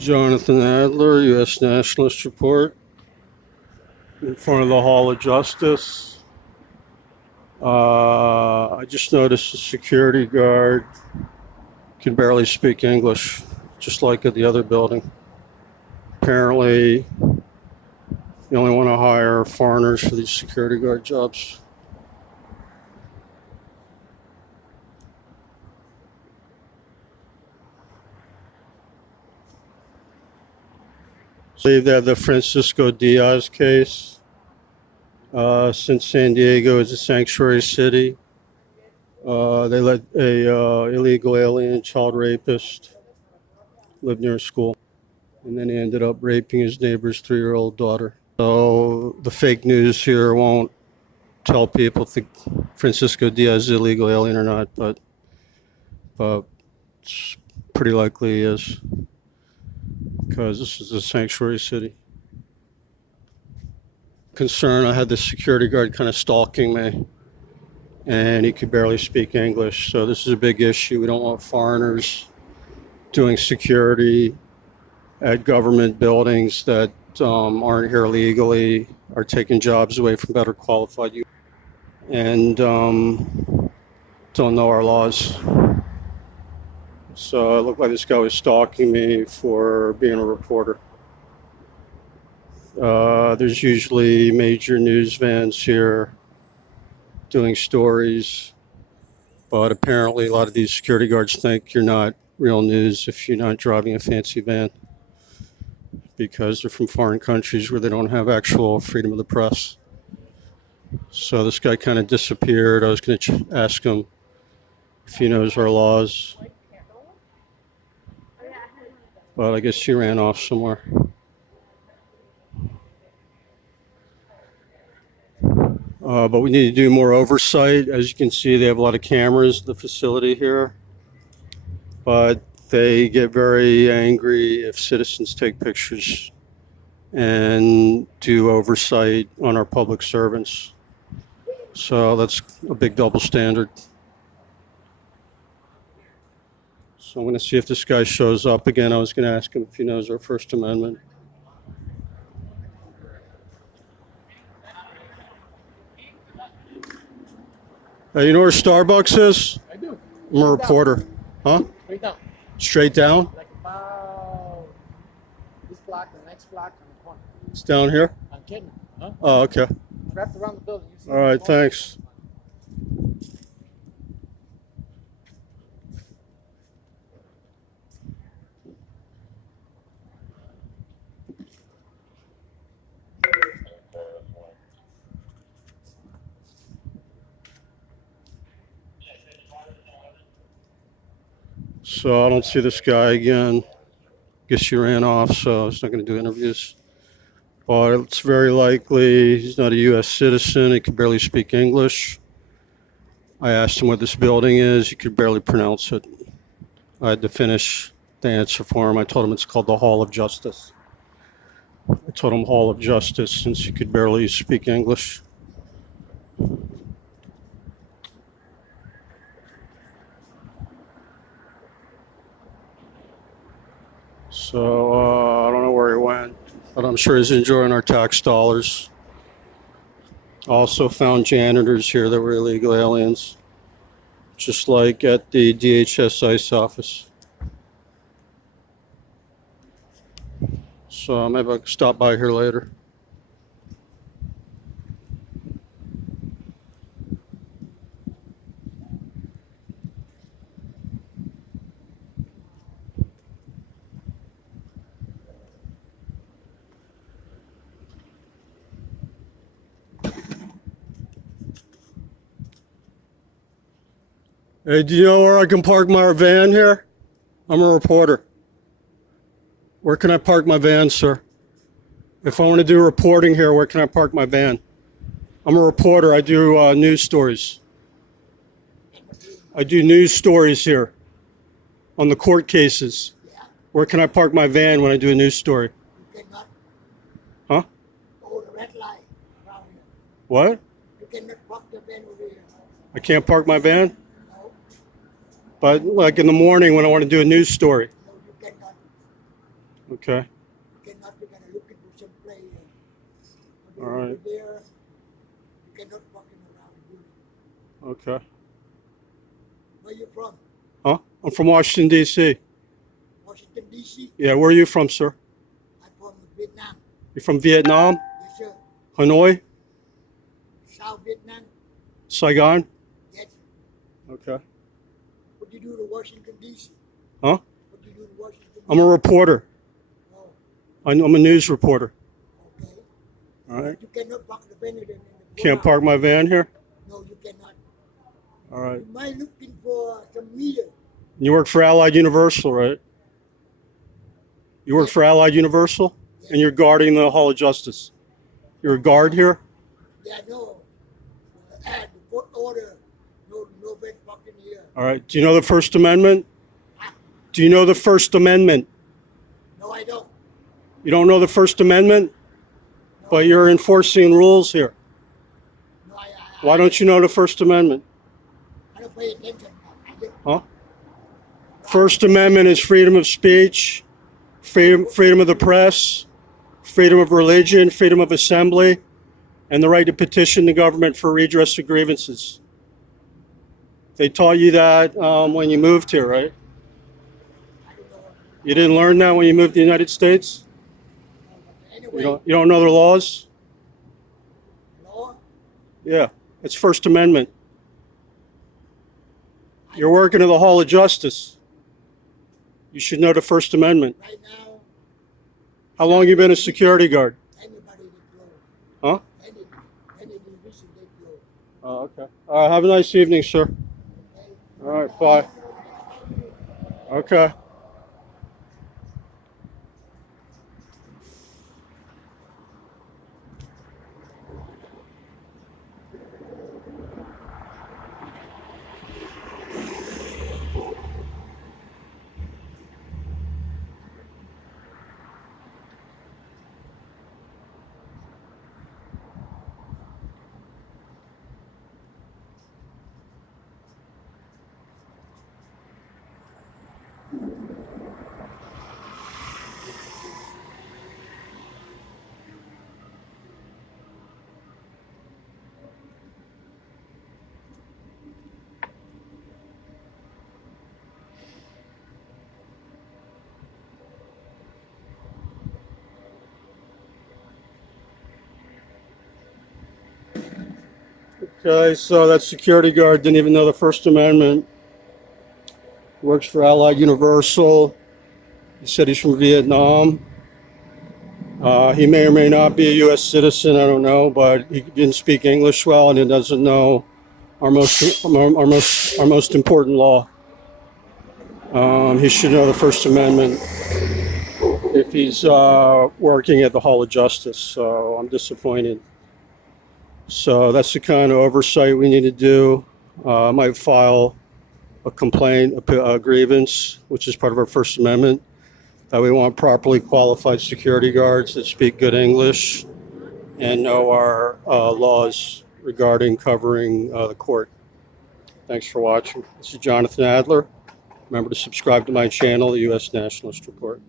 Jonathan Adler, U.S. Nationalist Report, in front of the Hall of Justice. I just noticed the security guard can barely speak English, just like at the other building. Apparently, you only want to hire foreigners for these security guard jobs. I believe they have the Francisco Diaz case. Since San Diego is a sanctuary city, they let a illegal alien child rapist live near a school, and then he ended up raping his neighbor's 3-year-old daughter. So the fake news here won't tell people if Francisco Diaz is an illegal alien or not, but it's pretty likely he is, because this is a sanctuary city. Concern, I had the security guard kind of stalking me, and he could barely speak English. So this is a big issue. We don't want foreigners doing security at government buildings that aren't here legally, are taking jobs away from better qualified youth, and don't know our laws. So it looked like this guy was stalking me for being a reporter. There's usually major news vans here doing stories, but apparently a lot of these security guards think you're not real news if you're not driving a fancy van, because they're from foreign countries where they don't have actual freedom of the press. So this guy kind of disappeared. I was going to ask him if he knows our laws, but I guess he ran off somewhere. But we need to do more oversight. As you can see, they have a lot of cameras at the facility here, but they get very angry if citizens take pictures and do oversight on our public servants. So that's a big double standard. So I'm going to see if this guy shows up again. I was going to ask him if he knows our First Amendment. You know where Starbucks is? I do. I'm a reporter. Huh? Straight down. Straight down? Like about this block, the next block, on the corner. It's down here? I'm kidding. Huh? Oh, okay. It's wrapped around the building. You see All right, the corner? thanks. So I don't see this guy again. Guess he ran off, so he's not going to do interviews. But it's very likely he's not a U.S. citizen. He could barely speak English. I asked him what this building is. He could barely pronounce it. I had to finish the answer for him. I told him it's called the Hall of Justice. I told him Hall of Justice since he could barely speak English. So I don't know where he went, but I'm sure he's enjoying our tax dollars. Also found janitors here that were illegal aliens, just like at the DHS ICE office. So maybe I'll stop by here later. Hey, do you know where I can park my van here? I'm a reporter. Where can I park my van, sir? If I want to do reporting here, where can I park my van? I'm a reporter. I do news stories. I do news stories here on the court cases. Where can I park my van when I do a news story? You cannot Huh? go the red light around here. What? You cannot park the van over here. I can't park my van? No, But like in the morning when I want to do a news story. no, you cannot. Okay. You cannot be gonna looking for some play. All right. There, you cannot walking around the building. Okay. Where you from? Huh? I'm from Washington, D.C. Washington D.C. Yeah, where are you from, sir? I'm from Vietnam. You're from Vietnam? Yes, sir. Hanoi? South Vietnam. Saigon? Yes. Okay. What do you do to Washington D.C.? Huh? What do you do to Washington? I'm a reporter. Oh, I'm a news reporter. okay. All right. You cannot park the van in the Can't park my van here? No, you cannot. All right. You might looking for some meter. You work for Allied Universal, right? You work for Allied Universal? And you're guarding the Hall of Justice. You're a guard here? Yeah, no. Add the court order. No van parking here. All right. Do you know the First Amendment? Do you know the First Amendment? No, I don't. You don't know the First Amendment? No, But you're enforcing rules here. No, Why don't you know the First Amendment? I don't pay attention. I just, Huh? First Amendment is freedom of speech, freedom of the press, freedom of religion, freedom of assembly, and the right to petition the government for redress of grievances. They taught you that when you moved here, right? I don't know. You didn't learn that when you moved to the United States? Anyway, You don't know the laws? law. Yeah, it's First Amendment. You're working at the Hall of Justice. You should know the First Amendment. Right now, How long you been a security guard? anybody they close. Huh? Any division they close. Oh, okay. All right, have a nice evening, sir. Okay? All right, bye. Okay. Okay, so that security guard didn't even know the First Amendment. Works for Allied Universal. He said he's from Vietnam. He may or may not be a U.S. citizen, I don't know, but he didn't speak English well and he doesn't know our most important law. He should know the First Amendment if he's working at the Hall of Justice, so I'm disappointed. So that's the kind of oversight we need to do. I might file a complaint, a grievance, which is part of our First Amendment, that we want properly qualified security guards that speak good English and know our laws regarding covering the court. Thanks for watching. This is Jonathan Adler. Remember to subscribe to my channel, the U.S. Nationalist Report.